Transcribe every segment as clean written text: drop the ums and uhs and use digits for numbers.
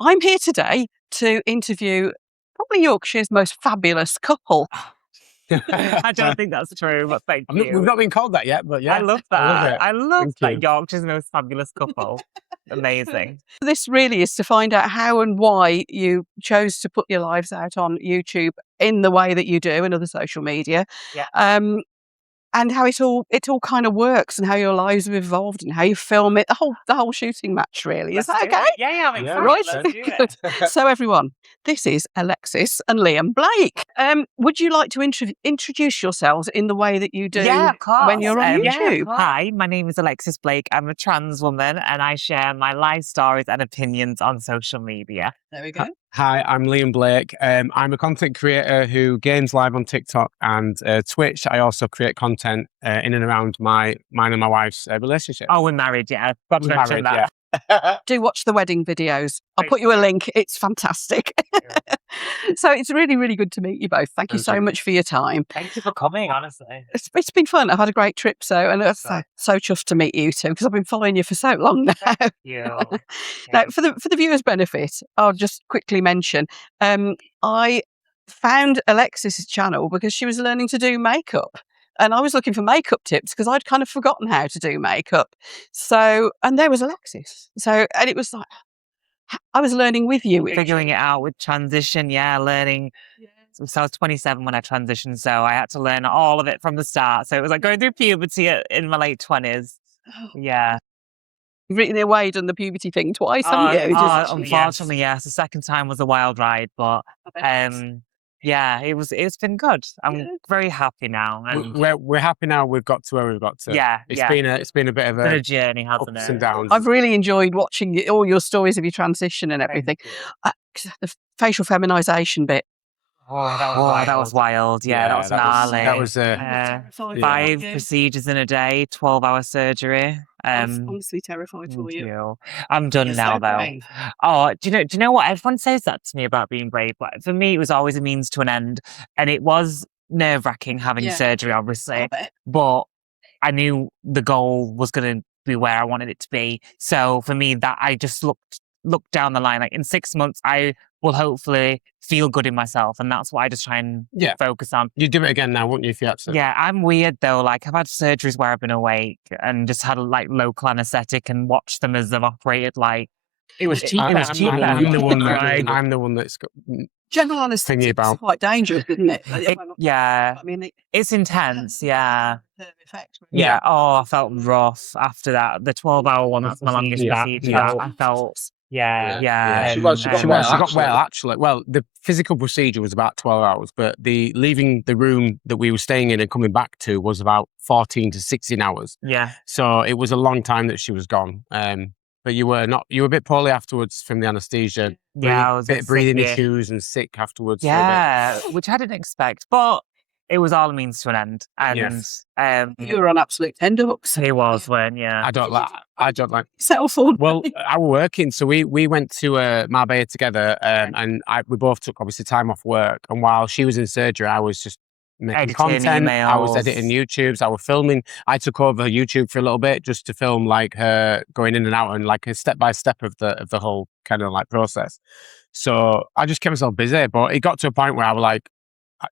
I'm here today to interview probably Yorkshire's most fabulous couple. I don't think that's true, but thank you. We've not been called that yet, but yeah. I love that. I love Thank that you. Yorkshire's most fabulous couple. Amazing. This really is to find out how and why you chose to put your lives out on YouTube in the way that you do and other social media. Yeah. And how it all kind of works and how your lives have evolved and how you film it, the whole shooting match really. Is Let's that do okay? it. Yeah, I'm excited. Right. Let's do it. Good. So everyone, this is Alexis and Liam Blake. Would you like to introduce yourselves in the way that you do of course. when you're on YouTube? Hi, my name is Alexis Blake. I'm a trans woman and I share my life stories and opinions on social media. There we go. Hi, I'm Liam Blake. I'm a content creator who games live on TikTok and Twitch. I also create content in and around mine and my wife's relationship. Oh, we're married, yeah. Got to mention that. Yeah. Do watch the wedding videos. I'll put you a link. It's fantastic. So it's really, really good to meet you both. Thank you so much for your time. Thank you for coming, honestly. It's been fun. I've had a great trip. And I'm so chuffed to meet you two because I've been following you for so long now. Thank you. Now, for the viewers' benefit, I'll just quickly mention, I found Alexis's channel because she was learning to do makeup. And I was looking for makeup tips because I'd kind of forgotten how to do makeup. And there was Alexis. And it was like, I was learning with you. Figuring it out with transition, learning. So I was 27 when I transitioned, so I had to learn all of it from the start. So it was like going through puberty in my late 20s. Yeah. You've written away, done the puberty thing twice, haven't you? Unfortunately, yes. The second time was a wild ride, but it's been good. I'm very happy now. And We're happy now. We've got to where we've got to. It's been a bit of a journey, hasn't ups it? and downs. I've really enjoyed watching all your stories of your transition and everything. The facial feminisation bit. That was wild. Yeah, that was gnarly. That was 5 procedures in a day, 12-hour surgery. I was honestly terrified for you. I'm done now, though. Brave. Oh, do you know what? Everyone says that to me about being brave, but for me, it was always a means to an end, and it was nerve-wracking having surgery, obviously. But I knew the goal was going to be where I wanted it to be. So for me, that I just looked down the line. Like in 6 months, I will hopefully feel good in myself, and that's what I just try and focus on. You'd do it again now, wouldn't you, if you had to? Yeah, I'm weird though. Like I've had surgeries where I've been awake and just had like local anaesthetic and watched them as they've operated. Like it was cheap. I'm the one that's got general anaesthetic is quite dangerous, isn't it? I mean, it's intense. Yeah. Effect, yeah. Oh, I felt rough after that. The 12-hour one, that's my longest procedure. I felt. Yeah. She got well, actually. Well, the physical procedure was about 12 hours, but leaving the room that we were staying in and coming back to was about 14 to 16 hours. Yeah. So it was a long time that she was gone. But you were a bit poorly afterwards from the anaesthesia. Yeah, I was a bit breathing issues and sick afterwards. Yeah, which I didn't expect, but it was all a means to an end. And you were on absolute tenterhooks. He was when, I don't like settle for. Well, I was working, so we went to Marbella together, and we both took obviously time off work. And while she was in surgery, I was just making content. Emails. I was editing YouTubes. I was filming. I took over YouTube for a little bit just to film like her going in and out and like a step by step of the whole kind of like process. So I just kept myself busy, but it got to a point where I was like,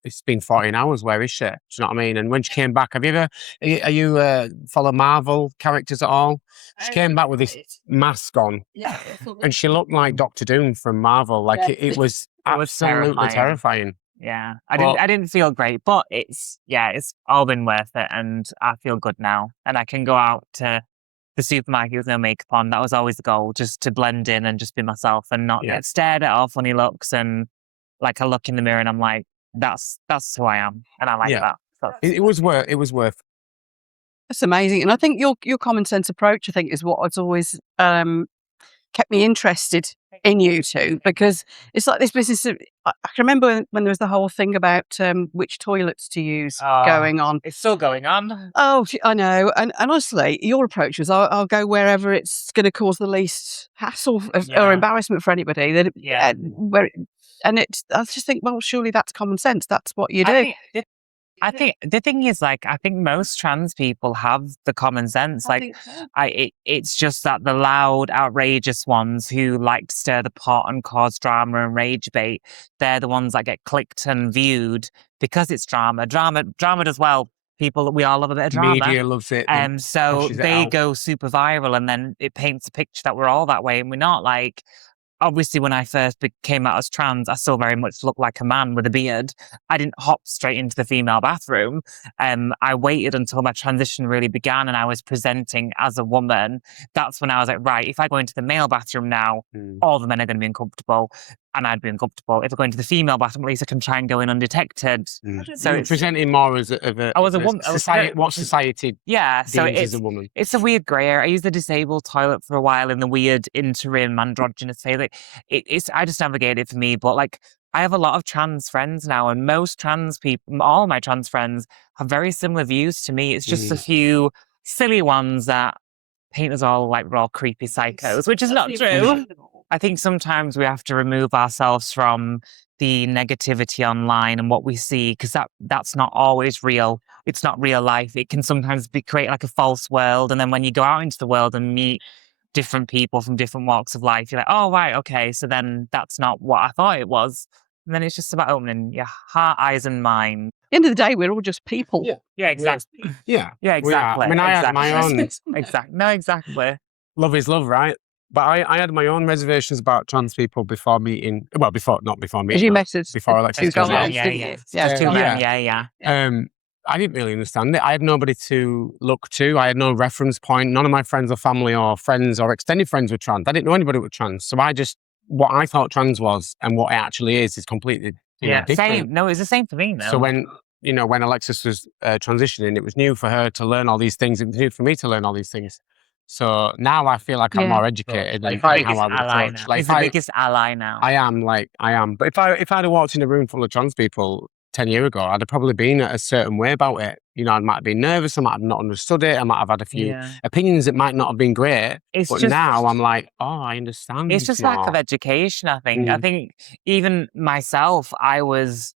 it's been 14 hours. Where is she? Do you know what I mean? And when she came back, are you follow Marvel characters at all? She came back with this mask on, and she looked like Doctor Doom from Marvel. Like it was absolutely terrifying. Yeah, I didn't feel great, but it's all been worth it, and I feel good now, and I can go out to the supermarket with no makeup on. That was always the goal, just to blend in and just be myself and not get stared at all funny looks. And like I look in the mirror and I'm like, that's who I am, and I like that. So. It was worth. That's amazing, and I think your common sense approach, I think, is what has always kept me interested in you two, because it's like this business of, I can remember when there was the whole thing about which toilets to use going on. It's still going on. Oh, I know. And honestly, your approach was I'll go wherever it's going to cause the least hassle or embarrassment for anybody. I just think, well, surely that's common sense. That's what you do. I think the thing is, like, I think most trans people have the common sense. I Like, think so. it's just that the loud, outrageous ones who like to stir the pot and cause drama and rage bait, they're the ones that get clicked and viewed because it's drama. Drama does well. People, we all love a bit of drama. Media loves it. and So pushes it they out. go super viral, and then it paints a picture that we're all that way, and we're not. Like, obviously, when I first came out as trans, I still very much looked like a man with a beard. I didn't hop straight into the female bathroom. I waited until my transition really began and I was presenting as a woman. That's when I was like, right, if I go into the male bathroom now, all the men are going to be uncomfortable and I'd be uncomfortable. If I go into the female bathroom, at least I can try and go in undetected. So it's presenting more as I was a woman. What society so deems as a woman. It's a weird grey area. I used the disabled toilet for a while in the weird interim androgynous phase. Like, it's I just navigated for me, but like I have a lot of trans friends now, and most trans people, all my trans friends, have very similar views to me. It's just a few silly ones that paint us all like we're all creepy psychos, which is not true. I think sometimes we have to remove ourselves from the negativity online and what we see, because that's not always real. It's not real life. It can sometimes create like a false world, and then when you go out into the world and meet different people from different walks of life, you're like, oh right, okay, so then that's not what I thought it was. And then it's just about opening your heart, eyes, and mind. At the end of the day, we're all just people. Yeah, exactly. Yeah, Yeah, exactly. I mean, I had my own. Exactly. No, exactly. Love is love, right? But I had my own reservations about trans people before meeting. Well, not before meeting. As you messaged before Alexis. two guys, Yeah. didn't you? Yeah, two men, yeah. yeah. I didn't really understand it. I had nobody to look to. I had no reference point. None of my friends or family or friends or extended friends were trans. I didn't know anybody who was trans. So what I thought trans was and what it actually is completely different. Same. No, it's the same for me now. So when Alexis was transitioning, it was new for her to learn all these things. It was new for me to learn all these things. So now I feel like I'm more educated in how I would approach. He's the biggest ally now. I am. But if I'd have walked in a room full of trans people 10 years ago, I'd have probably been a certain way about it. I might have been nervous, I might have not understood it, I might have had a few opinions that might not have been great. But now I'm like, oh, I understand. It's just lack of education, I think. I think even myself, I was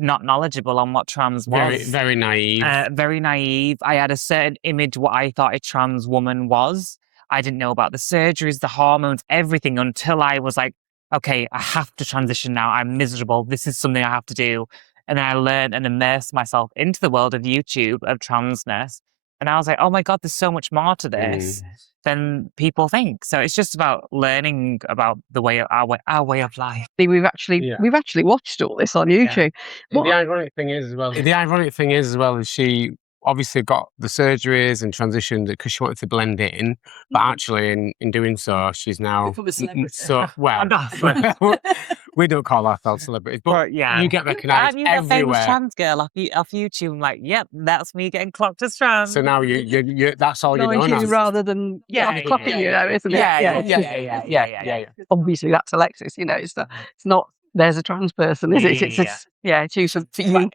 not knowledgeable on what trans was. Very, very naive. Very naive. I had a certain image what I thought a trans woman was. I didn't know about the surgeries, the hormones, everything, until I was like, okay, I have to transition now. I'm miserable. This is something I have to do. And then I learned and immersed myself into the world of YouTube, of transness. And I was like, oh my God, there's so much more to this than people think. So it's just about learning about the way our way of life. We've actually watched all this on YouTube. Yeah. The ironic thing is as well is she obviously got the surgeries and transitioned because she wanted to blend in, but actually in doing so, she's now we don't call ourselves celebrities, but you get recognised everywhere. Famous trans girl off YouTube. I'm like, yep, that's me getting clocked as trans. So now you that's all you know now. Rather than clocking you, isn't it? Yeah. Obviously, that's Alexis. It's not. There's a trans person, is it? It's you for you.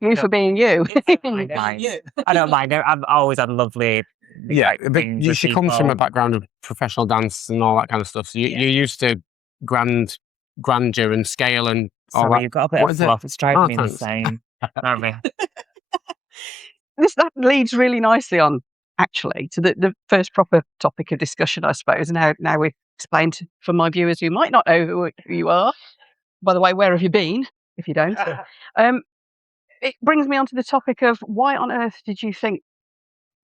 You for being you. I don't mind. I've always had lovely. But she comes from a background of professional dance and all that kind of stuff. So you're used to grandeur and scale and all that. You've got a bit of fluff. It's driving me insane. That leads really nicely on, actually, to the first proper topic of discussion, I suppose. And now we've explained for my viewers who might not know who you are. By the way, where have you been? If you don't. It brings me on to the topic of why on earth did you think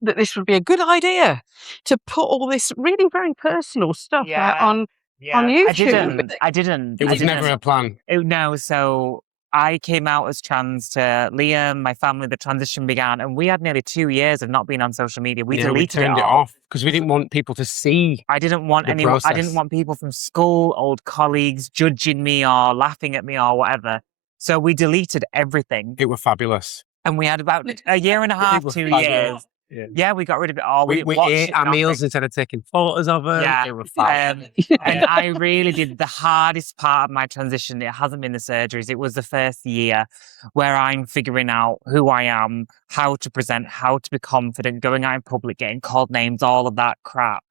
that this would be a good idea to put all this really very personal stuff out on YouTube? I didn't. It was never a plan. No, so I came out as trans to Liam, my family, the transition began, and we had nearly 2 years of not being on social media. We deleted it off because we didn't want people to see. I didn't want anyone. I didn't want people from school, old colleagues, judging me or laughing at me or whatever. So we deleted everything. It was fabulous. And we had about a year and a half, 2 years. Yeah, we got rid of it all. We ate our meals instead of taking photos of them. Yeah. It was fun. And I really did the hardest part of my transition. It hasn't been the surgeries. It was the first year where I'm figuring out who I am, how to present, how to be confident, going out in public, getting called names, all of that crap.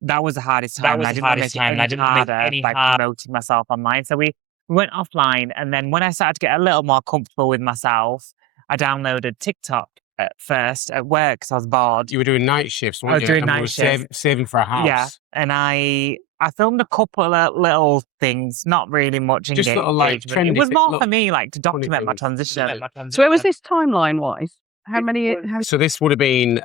That was the hardest time. I didn't make it harder by promoting myself online. So we went offline, and then when I started to get a little more comfortable with myself, I downloaded TikTok at first at work because I was bored. You were doing night shifts, weren't was you? doing And we night were shifts. saving for a house. Yeah, and I filmed a couple of little things, not really much Just little, like, engagement. It trendy was thi- more little for me, like, to document my things. transition. So where was this timeline-wise? How many? So this would have been,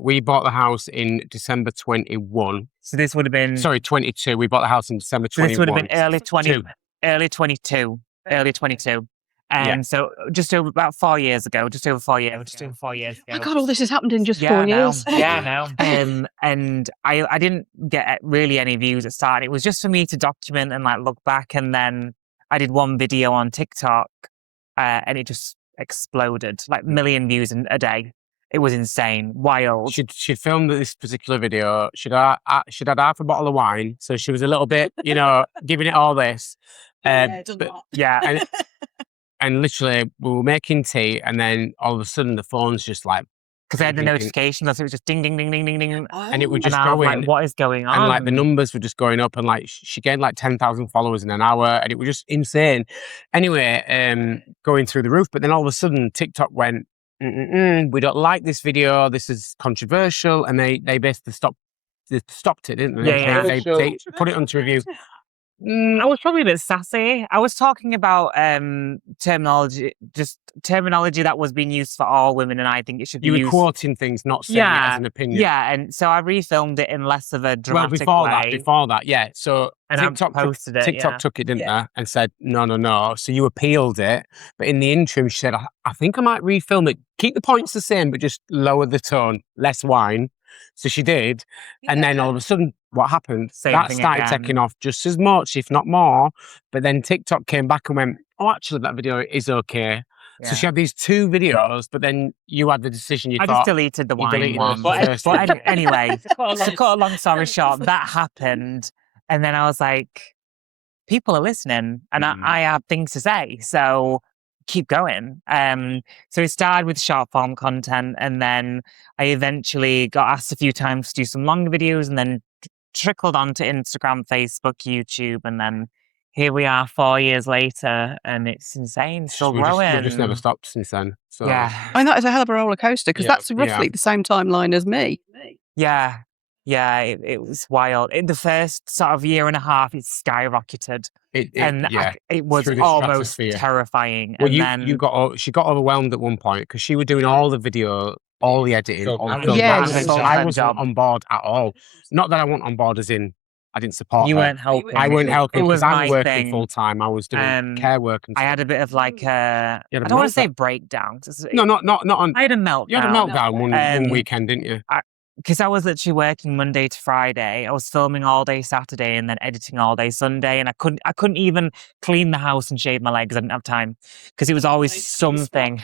we bought the house in December 21. So this would have been... Sorry, 22. We bought the house in December So this would have 21. been early 22. And so just over about 4 years ago, just over 4 years ago. Oh God, all this has happened in just 4 I know. years. Yeah, I know. And I didn't get really any views at start. It was just for me to document and like look back. And then I did one video on TikTok, and it just exploded, like million views in a day. It was insane, wild. She'd filmed this particular video. She'd had half a bottle of wine, so she was a little bit, giving it all this. Yeah. And literally, we were making tea, and then all of a sudden, the phone's just like... Because I had the notifications, so it was just ding, ding, ding, ding, ding, ding. And it would just and go I was in. like, what is going on? And like the numbers were just going up, and like she gained like 10,000 followers in an hour, and it was just insane. Anyway, going through the roof. But then all of a sudden, TikTok went, we don't like this video. This is controversial, and they basically stopped it, didn't they? Yeah. They put it onto review. I was probably a bit sassy. I was talking about terminology that was being used for all women, and I think it should be You were used... quoting things, not saying it as an opinion. Yeah, and so I refilmed it in less of a dramatic way. Before that, yeah. So And TikTok posted it, TikTok took it, didn't they? And said, no. So you appealed it. But in the interim, she said, I think I might refilm it. Keep the points the same, but just lower the tone, less wine. So she did. And then all of a sudden, what happened? That started taking off just as much, if not more. But then TikTok came back and went, oh, actually, that video is okay. Yeah. So she had these 2 videos, but then you had the decision. I just deleted the wine one. But anyway, to cut a long story short, that happened. And then I was like, people are listening, and I have things to say. So keep going. So it started with short form content, and then I eventually got asked a few times to do some longer videos, and then trickled onto Instagram, Facebook, YouTube, and then here we are 4 years later, and it's insane, still growing. We've just never stopped since then. So. Yeah. I mean, that is a hell of a roller coaster, because that's roughly the same timeline as me. Yeah. Yeah, it was wild. In the first sort of year and a half, it skyrocketed. It was almost terrifying. Well, and she got overwhelmed at one point because she was doing all the video, all the editing, all the film. Yes. I wasn't on board at all. Not that I wasn't on board as in I didn't support you her. weren't helping. I weren't helping because I was working thing. full time. I was doing care work and stuff. I had a bit of like I don't want to say breakdown. No, not on. I had a meltdown. You had a meltdown one weekend, didn't you? Because I was literally working Monday to Friday. I was filming all day Saturday and then editing all day Sunday, and I couldn't even clean the house and shave my legs. I didn't have time because it was always something.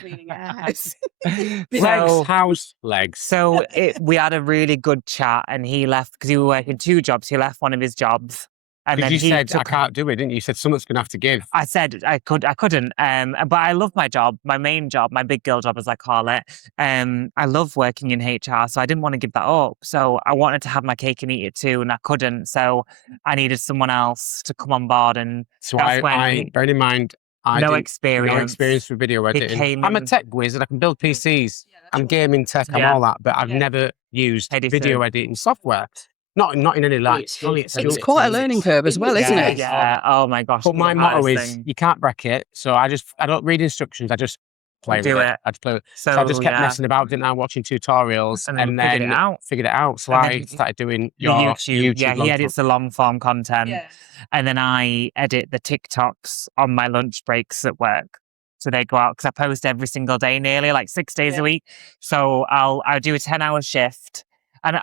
House legs. So we had a really good chat, and he left because he was working 2 jobs. He left one of his jobs. And then you said, I can't do it, didn't you? You said someone's going to have to give. I said I couldn't. But I love my job, my main job, my big girl job, as I call it. I love working in HR, so I didn't want to give that up. So I wanted to have my cake and eat it too, and I couldn't. So I needed someone else to come on board. And so I bear in mind, no experience with video editing. I'm a tech wizard. I can build PCs. I'm gaming tech. I'm all that, but I've never used video editing software. Not in any light. It's quite a learning curve as well, isn't it? Yeah. Oh my gosh. But my motto is you can't break it. So I don't read instructions. I just play with it. I just play with it. So I just kept messing about, didn't I? Watching tutorials and then figured it out. So I started doing your YouTube. Yeah, he edits the long form content. Yeah. And then I edit the TikToks on my lunch breaks at work. So they go out because I post every single day, nearly like 6 days a week. So I'll do a 10-hour shift. And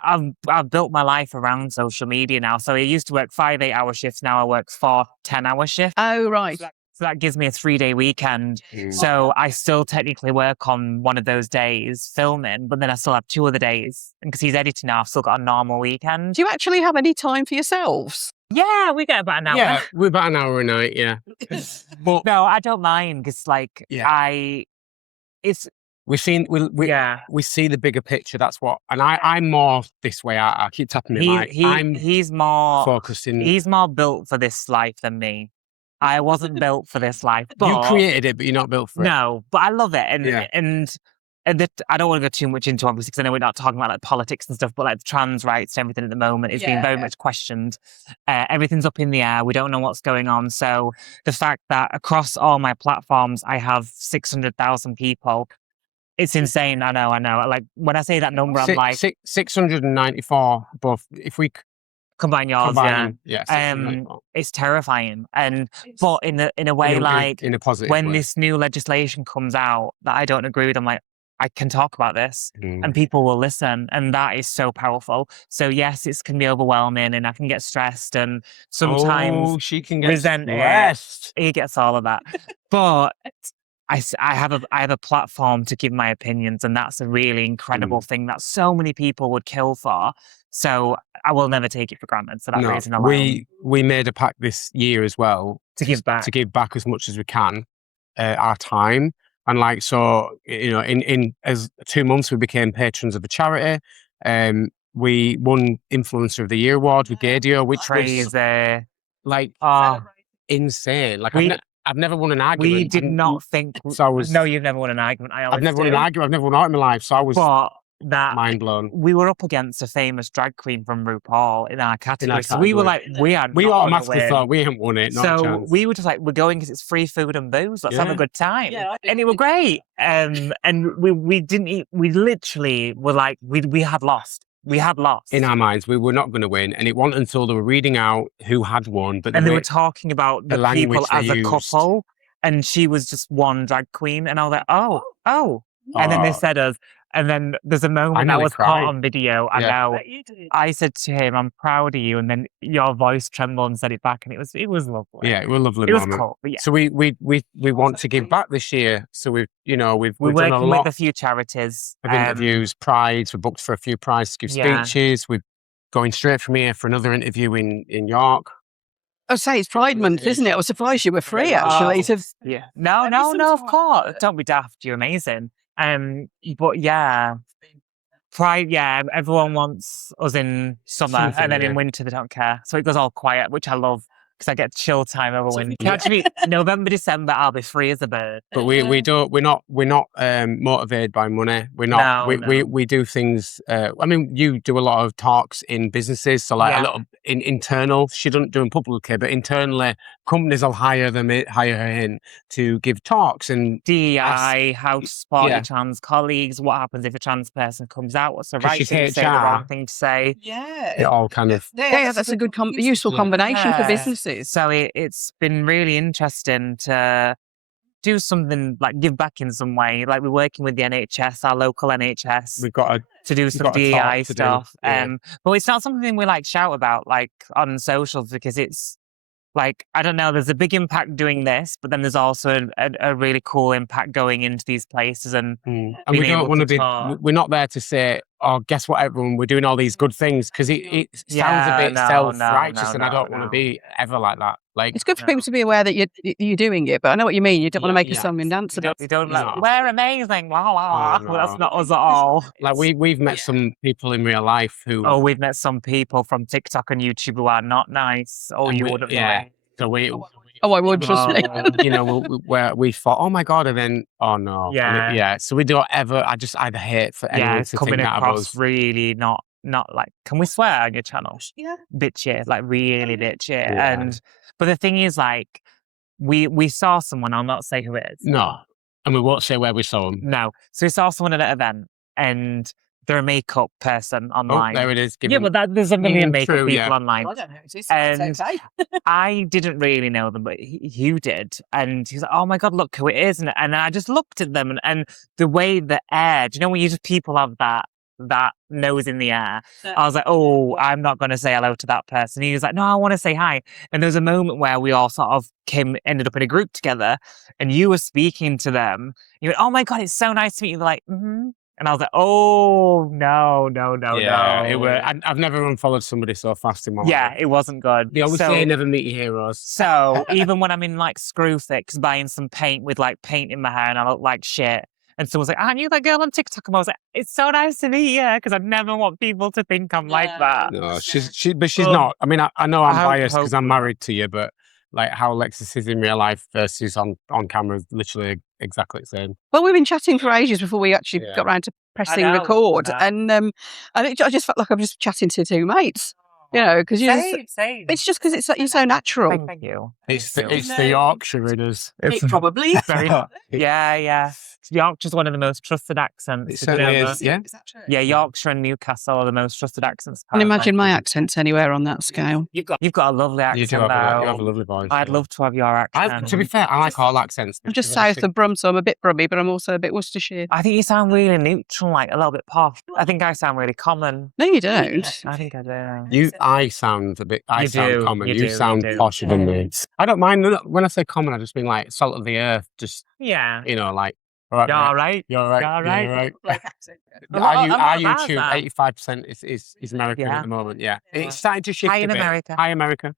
I've built my life around social media now. So I used to work 5 8-hour shifts. Now I work 4 10-hour shifts. Oh, right. So that gives me a 3-day weekend. So I still technically work on one of those days filming, but then I still have 2 other days. And because he's editing now, I've still got a normal weekend. Do you actually have any time for yourselves? Yeah, we get about an hour. Yeah, we're about an hour a night, yeah. But no, I don't mind because we see the bigger picture. That's what, and I'm more this way. I keep tapping my mic. He's more focusing. He's more built for this life than me. I wasn't built for this life. You But created it, but you're not built for it. no, but I love it. And Yeah. I don't want to go too much into, obviously, because I know we're not talking about like politics and stuff, but like trans rights and everything at the moment is being very much questioned. Everything's up in the air. We don't know what's going on. So the fact that across all my platforms, I have 600,000 people, it's insane. I know. Like when I say that number, I'm like 694, both. If we combine yours, combine, yeah. 694. It's terrifying. But in a way, like in a positive when way. this new legislation comes out that I don't agree with, I'm like, I can talk about this and people will listen. And that is so powerful. So yes, it can be overwhelming and I can get stressed and sometimes she can get resent stressed. it. He gets all of that. But I have a platform to give my opinions, and that's a really incredible thing that so many people would kill for. So I will never take it for granted for that reason alone. We made a pact this year as well to give back as much as we can, our time. And like, so, in as 2 months, we became patrons of a charity. We won Influencer of the Year award with Gadio, which was like insane. Like I've never won an argument. We did not think. So no, you've never won an argument. I've never won an argument. I've never won out in my life. So I was mind blown. We were up against a famous drag queen from RuPaul in our category. So we were like, we automatically thought we hadn't won it. So we were just like, we're going because it's free food and booze. Let's have a good time. Yeah, and it was great. And we didn't. We literally were like, we had lost. We had lost. In our minds, we were not going to win. And it wasn't until they were reading out who had won. But they were talking about the people as a couple. And she was just one drag queen. And I was like, oh. And then they said us. And then there's a moment that was caught on video. I know. I said to him, I'm proud of you. And then your voice trembled and said it back. And it was lovely. Yeah, it was a lovely moment. Was cool. Yeah. So we want to give back this year. So we're working with a few charities. Of interviews, prides. We're booked for a few prides to give speeches. We're going straight from here for another interview in York. I say it's Pride Month, isn't it? I was surprised you were free, actually. Yeah. No, of course. Don't be daft. You're amazing. But yeah, Pride, everyone wants us in summer and then in winter they don't care. So it goes all quiet, which I love because I get chill time over winter. Actually, November, December, I'll be free as a bird. But we're not motivated by money. We're not. We do things. I mean, you do a lot of talks in businesses, so like a little internal. She doesn't do them publicly, but internally, companies will hire her in to give talks and DEI, how to support your trans colleagues. What happens if a trans person comes out? What's the right thing to say? The wrong thing to say? Yeah, it all kind of. Yeah, that's a good, useful combination for businesses. So it's been really interesting to do something like give back in some way. Like we're working with the NHS, our local NHS. We've got to do some DEI stuff. But it's not something we like shout about like on socials because it's like, I don't know, there's a big impact doing this, but then there's also a really cool impact going into these places and we don't want to be, we're not there to say, oh, guess what, everyone, we're doing all these good things because it sounds a bit self-righteous and I don't want to be ever like that. Like, it's good for people to be aware that you're doing it, but I know what you mean. You don't want to make a song and dance about it. You don't like, we're amazing. Wow. Well, that's not us at all. Like we've met some people in real life who... Oh, we've met some people from TikTok and YouTube who are not nice. Oh, you wouldn't like. So I would, trust me. Where we thought, oh my God, and then, oh no. Yeah. So we don't ever, I just either hate for anyone to think that of us. Really not like, can we swear on your channel? Yeah. Bitchy, like really bitchy. Yeah. But the thing is, like, we saw someone, I'll not say who it is. No. And we won't say where we saw them. No. So we saw someone at an event and they're a makeup person online. Oh, there it is. But there's a million makeup people online. I don't know. And I didn't really know them, but Hugh did. And he was like, oh my God, look who it is. And I just looked at them and the way the air, do you know when people have that nose in the air? I was like, oh, I'm not going to say hello to that person. He was like, no, I want to say hi. And there was a moment where we all sort of ended up in a group together and you were speaking to them. You went, oh my God, it's so nice to meet you. They're like, mm-hmm. And I was like, oh, no. I've never unfollowed somebody so fast in my life. Yeah, it wasn't good. They always say never meet your heroes. So even when I'm in like Screwfix buying some paint with like paint in my hair and I look like shit, and someone's like, aren't you that girl on TikTok? And I was like, it's so nice to meet you, because I never want people to think I'm like that. No, she's not. I mean, I know I'm biased because I'm married to you, but like how Alexis is in real life versus on camera is literally exactly the same. Well, we've been chatting for ages before we actually got round to pressing record, and I just felt like I'm just chatting to two mates, because Same. it's just because you're so natural. Thank you. It's the Yorkshire in us. It's probably Very yeah. Yorkshire's one of the most trusted accents. It certainly is. Yeah. Yeah, Yorkshire and Newcastle are the most trusted accents. I can imagine my accent's anywhere on that scale. You've got a lovely accent. You do have a lovely voice. I'd love to have your accent. To be fair, I like all accents. I'm just south of Brum, so I'm a bit Brummy, but I'm also a bit Worcestershire. I think you sound really neutral, like a little bit posh. I think I sound really common. No, you don't. I think I do. I sound a bit. I sound common. You sound do. posher than me. I don't mind when I say common. I just mean like salt of the earth. Just like. All right, You're right. Our YouTube 85% is American at the moment. Yeah, it's starting to shift. Hi in America. Hi America.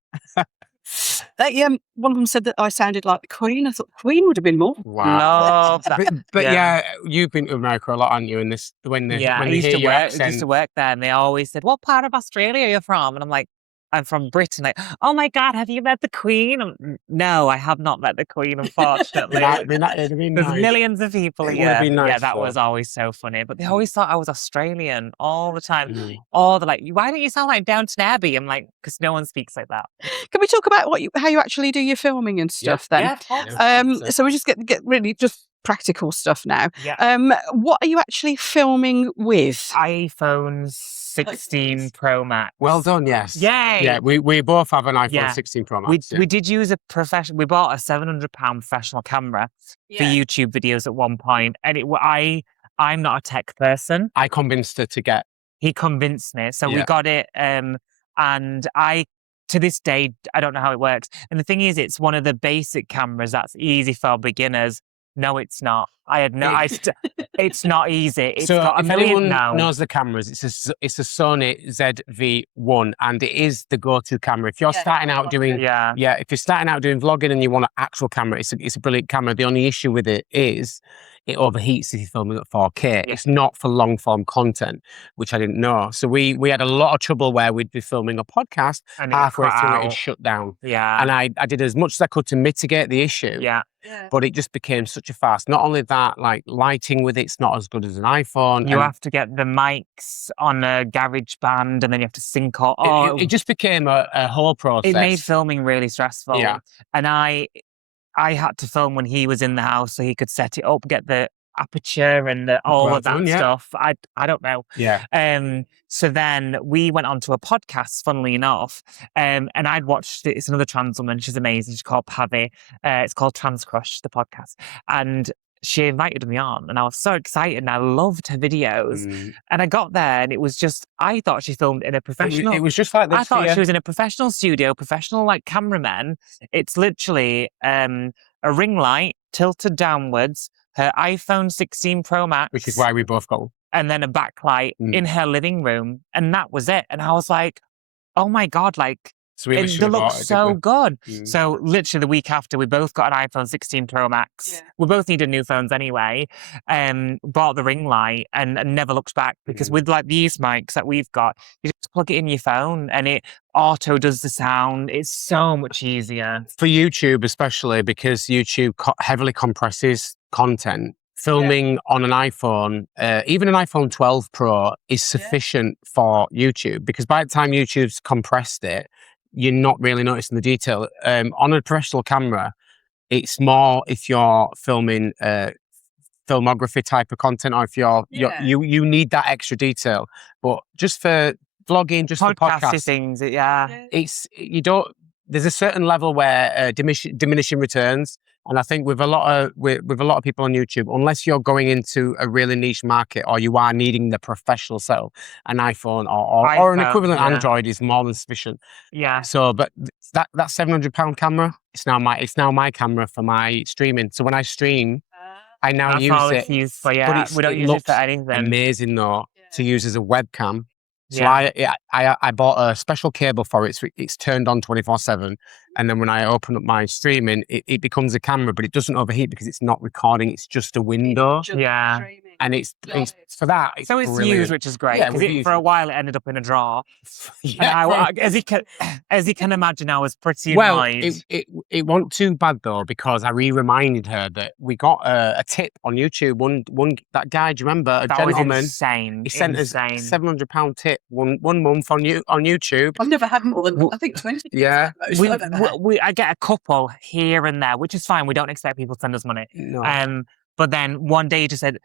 One of them said that I sounded like the Queen. I thought the Queen would have been more. Wow. Love that. But you've been to America a lot, haven't you? And when they I hear your accent, used to work there, and they always said, "What part of Australia are you from?" And I'm like, I'm from Britain. Like, oh my God, have you met the Queen? No, I have not met the Queen, unfortunately. There's millions of people here. Nice, that was always so funny. But they always thought I was Australian all the time. Or they're like, why don't you sound like Downton Abbey? I'm like, because no one speaks like that. Can we talk about how you actually do your filming and stuff then? Yeah. So we just get really just practical stuff now. Yeah. What are you actually filming with? iPhone 16 Pro Max. Well done, yes. Yay! Yeah, we both have an iPhone 16 Pro Max. We did use a professional. We bought a £700 professional camera for YouTube videos at one point, and I'm not a tech person. I convinced her to get. He convinced me, so we got it. And I, to this day, I don't know how it works. And the thing is, it's one of the basic cameras that's easy for beginners. No, it's not. It's not easy. It's got if anyone knows the cameras, it's a Sony ZV-1, and it is the go-to camera. If you're starting out doing, if you're starting out doing vlogging and you want an actual camera, it's a brilliant camera. The only issue with it is it overheats if you're filming at 4K. It's not for long-form content, which I didn't know. So we had a lot of trouble where we'd be filming a podcast, and halfway through it'd shut down. Yeah. And I did as much as I could to mitigate the issue. Yeah. But it just became such a farce. Not only that, like lighting with it's not as good as an iPhone. You have to get the mics on a garage band, and then you have to sync all. It just became a whole process. It made filming really stressful. Yeah. And I had to film when he was in the house so he could set it up, get the aperture and all of that stuff. I don't know. Yeah. So then we went on to a podcast, funnily enough, and I'd watched it. It's another trans woman. She's amazing. She's called Pavi. It's called Trans Crush, the podcast. And she invited me on, and I was so excited, and I loved her videos. And I got there, and it was just, I thought she filmed in a professional. It was just like this. I thought she was in a professional studio, professional like cameraman. It's literally a ring light tilted downwards, her iPhone 16 Pro Max, which is why we both got one, and then a backlight in her living room, and that was it. And I was like, oh my God, like. It looks so good. So literally the week after, we both got an iPhone 16 Pro Max. We both needed new phones anyway. Bought the ring light and never looked back, because with like these mics that we've got, you just plug it in your phone and it auto does the sound. It's so much easier. For YouTube especially, because YouTube heavily compresses content. Filming on an iPhone, even an iPhone 12 Pro is sufficient for YouTube, because by the time YouTube's compressed it, you're not really noticing the detail. On a professional camera, it's more if you're filming filmography type of content, or if you need that extra detail. But just for vlogging, just for podcast things, there's a certain level where diminishing returns. And I think with a lot of people on YouTube, unless you're going into a really niche market, or you are needing the professional setup, an iPhone or an equivalent Android is more than sufficient. Yeah. So, but that £700 camera, it's now my camera for my streaming. So when I stream, I now use it. But we don't use it for anything. Amazing though to use as a webcam. So I bought a special cable for it. So it's turned on 24/7. And then when I open up my streaming, it becomes a camera, but it doesn't overheat because it's not recording. It's just a window. and it's for that. So it's brilliant. used, which is great. Yeah, Because we've for a used while it ended up in a drawer. Yeah, And as you can imagine, I was pretty well, annoyed. it wasn't too bad though, because I reminded her that we got a tip on YouTube. One that guy, do you remember? A That gentleman. was insane. He sent us £700 tip one month on YouTube. I've never had more than, I think, 20. Yeah. I get a couple here and there, which is fine. We don't expect people to send us money. No. But then one day you just said,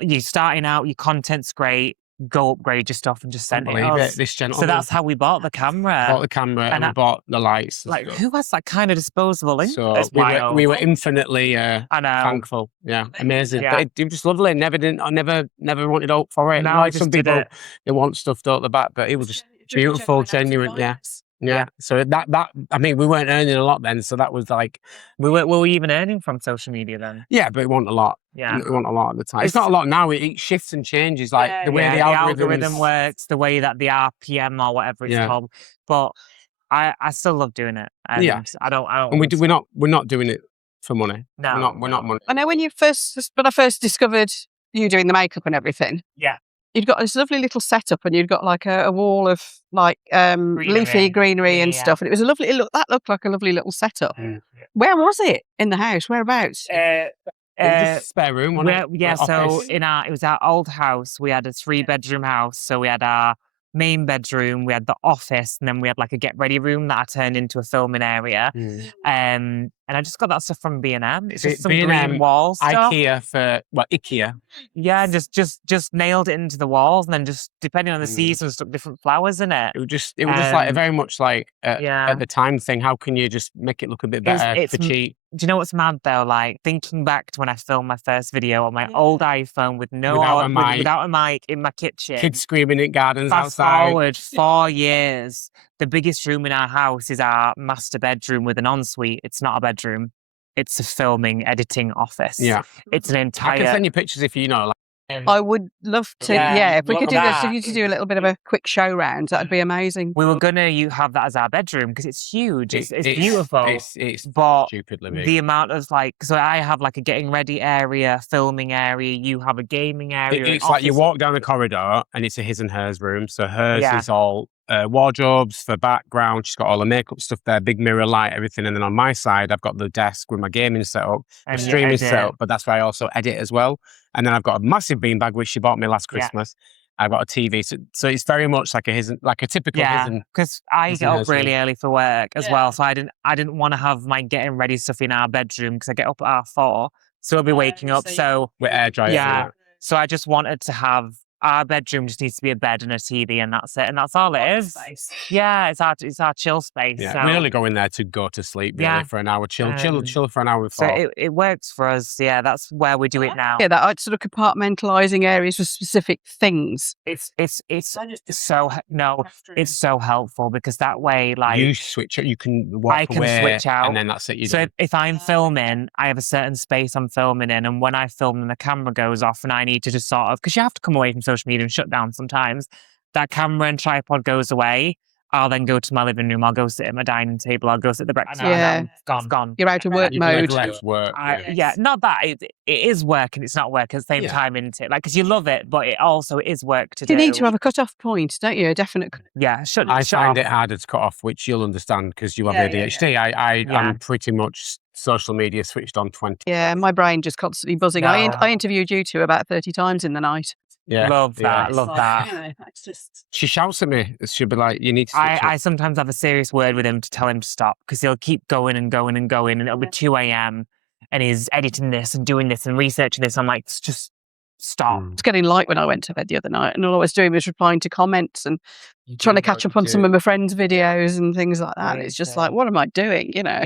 you're starting out, your content's great, go upgrade your stuff, and just send it us. This gentleman. So that's how we bought the camera. Bought the camera and we bought the lights. Like, who has that kind of disposable income? So we were infinitely thankful. Yeah, amazing. Yeah. But it was just lovely. I never wanted hope for it. No, You know, I like just some did people, it. they want stuff at the back, but it was just beautiful, genuine. Yeah. Yeah. So that I mean, we weren't earning a lot then, so that was like, were we even earning from social media then? yeah, but it wasn't a lot. Yeah. It wasn't a lot at the time. It's not a lot now. It shifts and changes, like the way the algorithm works, the way that the RPM or whatever it's called. But I still love doing it. And I don't. And we're not doing it for money. No, we're not money. I know when I first discovered you doing the makeup and everything. Yeah. You'd got this lovely little setup, and you'd got like a wall of like leafy greenery and stuff, and it was a lovely. That looked like a lovely little setup. Where was it in the house? Whereabouts? Just a spare room. So it was our old house. We had a 3-bedroom house, so we had our main bedroom, we had the office, and then we had like a get ready room that I turned into a filming area. And I just got that stuff from B&M. It's just some green wall stuff. IKEA. Yeah, just nailed it into the walls, and then just depending on the season, stuck different flowers in it. It was just like very much like at the time thing. How can you just make it look a bit better for cheap? Do you know what's mad though? Like thinking back to when I filmed my first video on my old iPhone without a mic in my kitchen. Kids screaming in gardens outside. Fast forward 4 years. The biggest room in our house is our master bedroom with an ensuite. It's not a bedroom. It's a filming, editing office. Yeah. It's an entire... I can send you pictures if you know. I would love to. Yeah, if we could do this, if you could do a little bit of a quick show round, that'd be amazing. We were gonna have that as our bedroom because it's huge. It's beautiful. It's but stupidly big. The amount of so I have like a getting ready area, filming area. You have a gaming area. It's like you walk down the corridor and it's a his and hers room. So hers is all wardrobes for background. She's got all the makeup stuff there, big mirror light, everything. And then on my side, I've got the desk with my gaming setup, my streaming setup, but that's where I also edit as well. And then I've got a massive beanbag, which she bought me last Christmas. I've got a TV. So it's very much like a typical because I get up really early for work as well. So I didn't want to have my getting ready stuff in our bedroom because I get up at 4:30. So I'll be waking up. So with air dryer. Yeah. So I just wanted to have our bedroom just needs to be a bed and a TV, and that's it, and that's all it is. Space. Yeah, it's our chill space. Yeah, so. We only go in there to go to sleep really for an hour, chill for an hour before. So it works for us. Yeah, that's where we do it now. Yeah, that sort of compartmentalising areas for specific things. It's so helpful because that way, like you switch, you can walk away, switch out, and then that's it. So if I'm filming, I have a certain space I'm filming in, and when I film and the camera goes off, and I need to just sort of because you have to come away from social media and shut down sometimes, that camera and tripod goes away. I'll then go to my living room. I'll go sit at my dining table. I'll go sit at the breakfast. Gone. You're out of work mode. Work. Not that it is work and it's not work at the same time, isn't it? Like because you love it, but it also is work to do. You need to have a cut-off point, don't you? A definite. Yeah. I find it harder to cut off, which you'll understand because you have ADHD. I'm pretty much social media switched on 20. Yeah, my brain just constantly buzzing. No. I interviewed you two about 30 times in the night. Yeah, love that. It's just... She shouts at me. She'll be like, "You need to." I sometimes have a serious word with him to tell him to stop because he'll keep going and going and going, and it'll be 2 a.m. and he's editing this and doing this and researching this. I'm like, just stop. It's getting light when I went to bed the other night, and all I was doing was replying to comments and trying to catch up on some of my friends' videos and things like that. And it's just like, what am I doing? You know?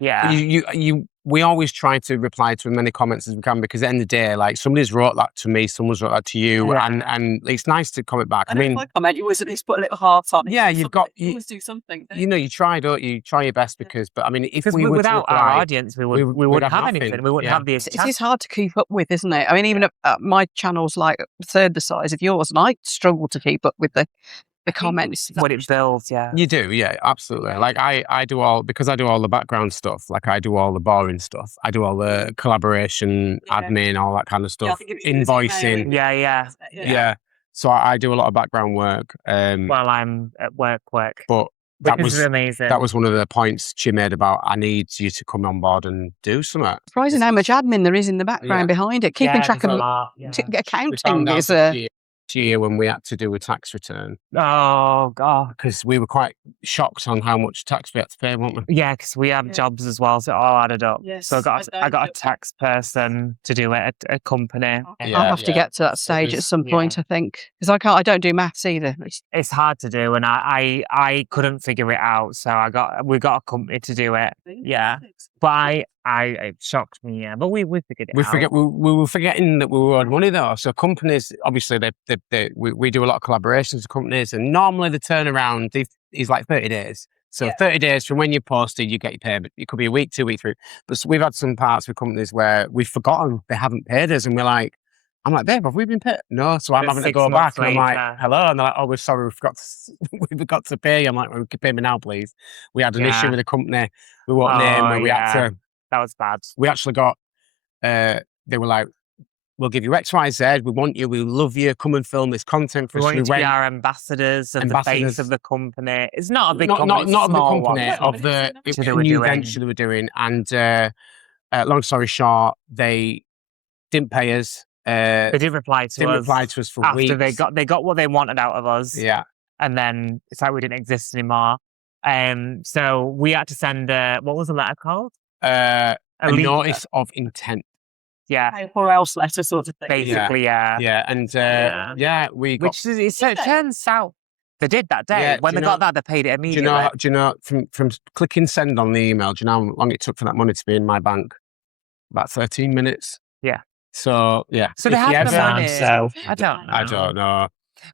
Yeah. We always try to reply to as many comments as we can because at the end of the day, like somebody's wrote that to me, someone's wrote that to you, and it's nice to comment back. I mean, if I comment, you always at least put a little heart on. Yeah, you always do something. You try, don't you? Try your best because, but I mean, if we were without our audience, we wouldn't have anything. We wouldn't have these. It is hard to keep up with, isn't it? I mean, even my channel's like a third the size of yours, and I struggle to keep up with the the comments. what it builds. Yeah, You do, yeah, absolutely. Like I do all, because I do all the background stuff. Like I do all the boring stuff. I do all the collaboration, admin, all that kind of stuff, invoicing. yeah. So I do a lot of background work. While I'm at work, but which is amazing. That was one of the points she made about, I need you to come on board and do something. Surprising how much admin there is in the background behind it. Keeping track of accounting is year when we had to do a tax return. Oh God! Because we were quite shocked on how much tax we had to pay, weren't we? Yeah, because we have jobs as well, so it all added up. Yes, so I got a tax person to do it at a company. I'll have to get to that stage at some point, I think, because I don't do maths either. It's hard to do, and I couldn't figure it out, so we got a company to do it. Yeah, but it shocked me. Yeah, but we figured it out. We were forgetting that we were owed money though. So companies, obviously, we do a lot of collaborations with companies, and normally the turnaround is like 30 days. So 30 days from when you posted, you get your payment. It could be a week, 2 weeks, 3. But we've had some parts with companies where we've forgotten they haven't paid us, and we're like, I'm like, babe, have we been paid? No. So I'm having to go back, and I'm like, hello, and they're like, oh, we're sorry, we forgot to pay you. I'm like, well, can you pay me now, please? We had an issue with a company. We won't name, and we had to. That was bad. We actually got. They were like, we'll give you X, Y, Z. We want you. We love you. Come and film this content for us. We want you to be our ambasstors and the face of the company. It's not a big company. Not of the company, of the new venture they were doing. And long story short, they didn't pay us. They didn't reply to us for after weeks. they got what they wanted out of us. Yeah. And then it's like we didn't exist anymore. So we had to send what was the letter called? A notice of intent. Yeah. Or else letter sort of thing. Basically, yeah. Yeah. And we got... Which it turns out they did that day. Yeah, when they got that, they paid it immediately. Do you know from clicking send on the email, do you know how long it took for that money to be in my bank? About 13 minutes. Yeah. So, yeah. So they have the money. So, I don't know. I don't know.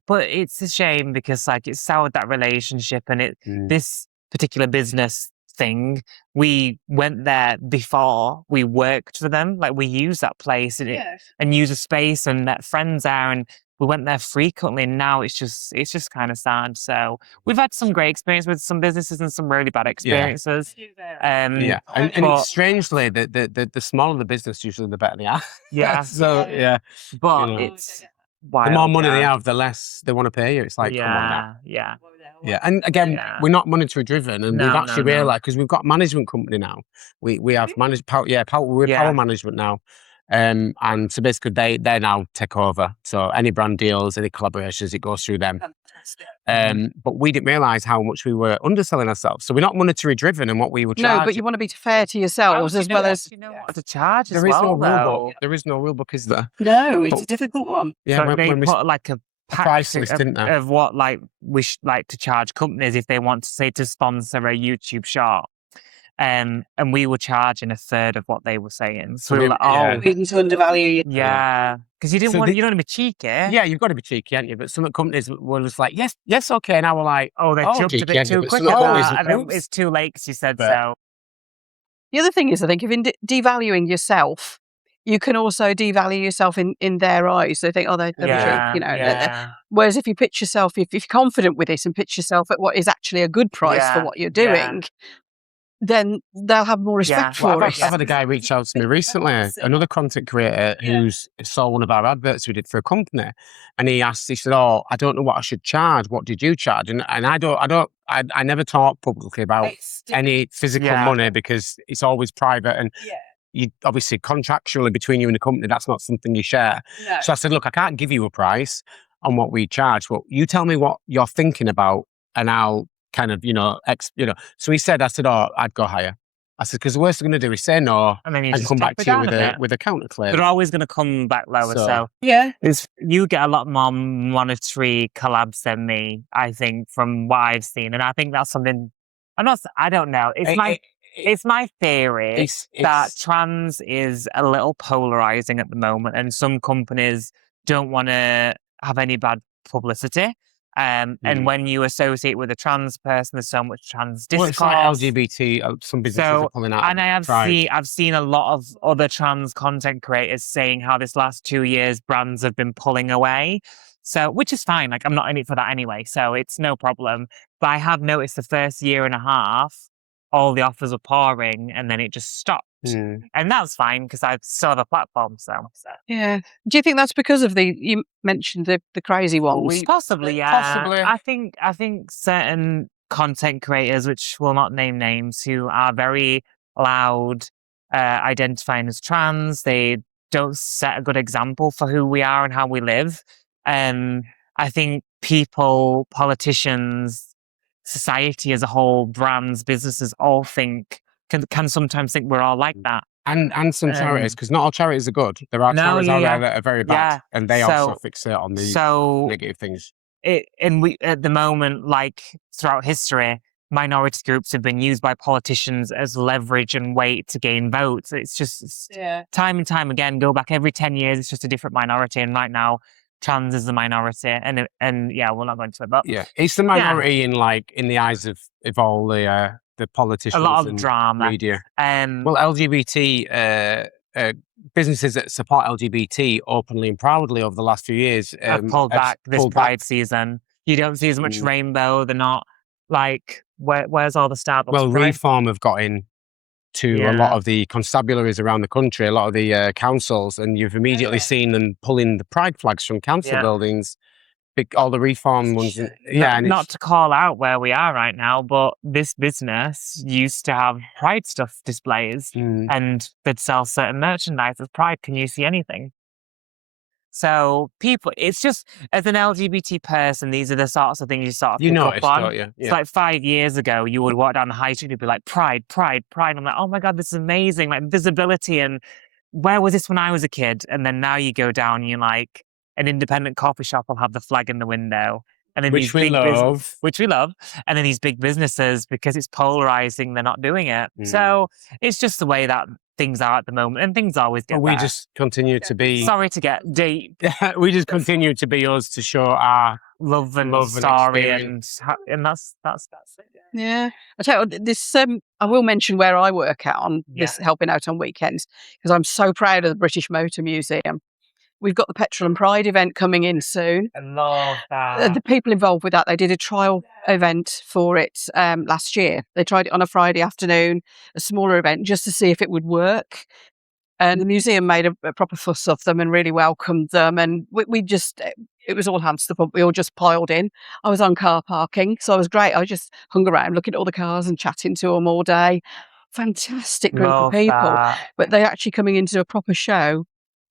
But it's a shame because like it soured that relationship, and this particular business thing, we went there before we worked for them. Like we used that place and used a space and met friends there, and we went there frequently, and now it's just kind of sad. So we've had some great experience with some businesses and some really bad experiences. And it's strangely the smaller the business, usually the better they are. Yeah. So but it's wild, the more money they have, the less they want to pay you. It's like, come on now. Yeah, and again, we're not monetary driven, and we've actually realised, because we've got a management company now. We have managed power. Yeah, we're power management now. And so basically they now take over. So any brand deals, any collaborations, it goes through them. But we didn't realise how much we were underselling ourselves. So we're not monetary driven in what we were charging. No, but you want to be fair to yourselves as well as... You know what to charge there as is well, no rule book. There is no rule book, is there? No, it's a difficult one. Yeah, so they put like a price list, didn't they? Of what like we like to charge companies if they want to say to sponsor a YouTube short. And we were charging a third of what they were saying. So we were like, people to undervalue you. Yeah. Because you don't want to be cheeky. Yeah, you've got to be cheeky, haven't you? But some companies were just like, yes, okay. And I were like, they jumped a bit too quick. It's too late because you said so. The other thing is, I think, if in devaluing yourself, you can also devalue yourself in their eyes. They think, they're cheap, you know. Whereas if you pitch yourself, if you're confident with it and pitch yourself at what is actually a good price for what you're doing, then they'll have more respect for it. I've had a guy reach out to me recently, another content creator who saw one of our adverts we did for a company, and he said, I don't know what I should charge. What did you charge? And I never talk publicly about any physical money because it's always private, and you obviously contractually between you and the company, that's not something you share. No. So I said, look, I can't give you a price on what we charge, but you tell me what you're thinking about, and I'll kind of, So he said, I said, I'd go higher. I said, because the worst they're going to do is say no and come back to you with a counter claim. They're always going to come back lower. So you get a lot more monetary collabs than me, I think, from what I've seen. And I think that's something, I don't know. It's my theory that trans is a little polarizing at the moment, and some companies don't want to have any bad publicity. And when you associate with a trans person, there's so much trans discourse. It's like LGBT, some businesses are pulling out. And I've seen a lot of other trans content creators saying how this last 2 years brands have been pulling away. So, which is fine. Like, I'm not in it for that anyway, so it's no problem. But I have noticed the first year and a half, all the offers were pouring, and then it just stopped. Mm. And that's fine because I still have a platform. So. Yeah. Do you think that's because of you mentioned the crazy ones? Possibly, yeah. Possibly. I think certain content creators, which will not name names, who are very loud, identifying as trans, they don't set a good example for who we are and how we live. I think people, politicians, society as a whole, brands, businesses, all can sometimes think we're all like that. And some charities, because not all charities are good. There are charities out there that are very bad, and they also fixate on these negative things. We at the moment, like throughout history, minority groups have been used by politicians as leverage and weight to gain votes. It's just time and time again. Go back every 10 years, it's just a different minority, and right now, trans is the minority, and yeah, we're not going to it, but it's the minority in the eyes of all the politicians, a lot of and drama, media. Well, LGBT businesses that support LGBT openly and proudly over the last few years have pulled back this Pride season. You don't see as much rainbow. They're not like where's all the Starbucks? Well, Reform have got in to a lot of the constabularies around the country, a lot of the councils, and you've immediately seen them pulling the pride flags from council buildings. All the Reform ones. Not to call out where we are right now, but this business used to have pride stuff displays and they'd sell certain merchandise as pride. Can you see anything? So it's just, as an LGBT person, these are the sorts of things you sort of pick up on. Don't you? Yeah. It's like 5 years ago, you would walk down the high street and it'd be like, pride, pride, pride. I'm like, oh my God, this is amazing. Like visibility. And where was this when I was a kid? And then now you go down and you're like, an independent coffee shop will have the flag in the window. And then which we love. And then these big businesses, because it's polarizing, they're not doing it. So it's just the way that things are at the moment, and things always get we better. just continue to be... Sorry to get deep. We just continue to be us, to show our love and story, and that's it. Yeah. I tell you, this I will mention where I work at on this, helping out on weekends, because I'm so proud of the British Motor Museum. We've got the Petrol and Pride event coming in soon. I love that. The people involved with that, they did a trial event for it last year. They tried it on a Friday afternoon, a smaller event, just to see if it would work. And the museum made a proper fuss of them and really welcomed them. And we just, it was all hands to the pump. We all just piled in. I was on car parking, so it was great. I just hung around looking at all the cars and chatting to them all day. Fantastic group of people. But they're actually coming into a proper show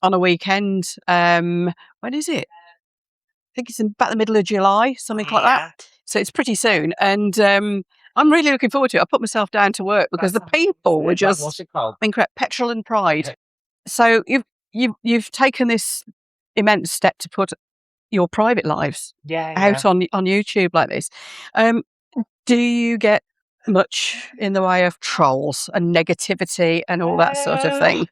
on a weekend. When is it? I think it's in about the middle of July, something like that. So it's pretty soon. And I'm really looking forward to it. I put myself down to work because the people were just what's it called? incredible. Petrol and Pride. So you've taken this immense step to put your private lives out on YouTube like this. Do you get much in the way of trolls and negativity and all that sort of thing?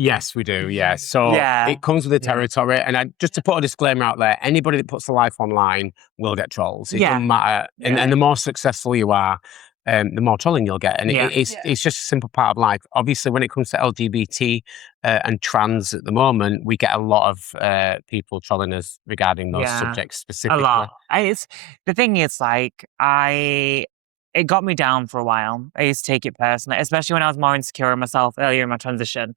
Yes, we do. Yeah. So it comes with the territory. And just to put a disclaimer out there, anybody that puts a life online will get trolls. It doesn't matter. And the more successful you are, the more trolling you'll get. And it's just a simple part of life. Obviously, when it comes to LGBT and trans at the moment, we get a lot of people trolling us regarding those subjects specifically. A lot. The thing is, like, it got me down for a while. I used to take it personally, especially when I was more insecure in myself earlier in my transition.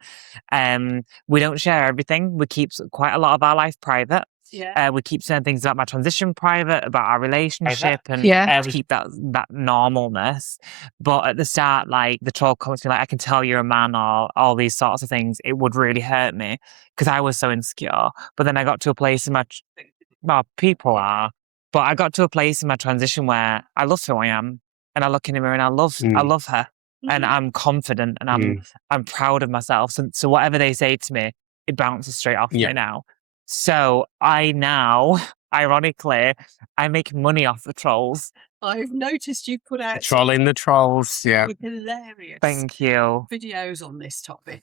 We don't share everything. We keep quite a lot of our life private. We keep certain things about my transition private, about our relationship, and we keep that normalness. But at the start, like, the troll comments me like, I can tell you're a man, or all these sorts of things, it would really hurt me because I was so insecure. But then I got to a place in people are, but I got to a place in my transition where I love who I am. And I look in the mirror and I love her, and I'm confident, and I'm proud of myself. So whatever they say to me, it bounces straight off me now. So I now, ironically, I make money off the trolls. I've noticed you put out trolling the trolls. Yeah, hilarious. Thank you. Videos on this topic.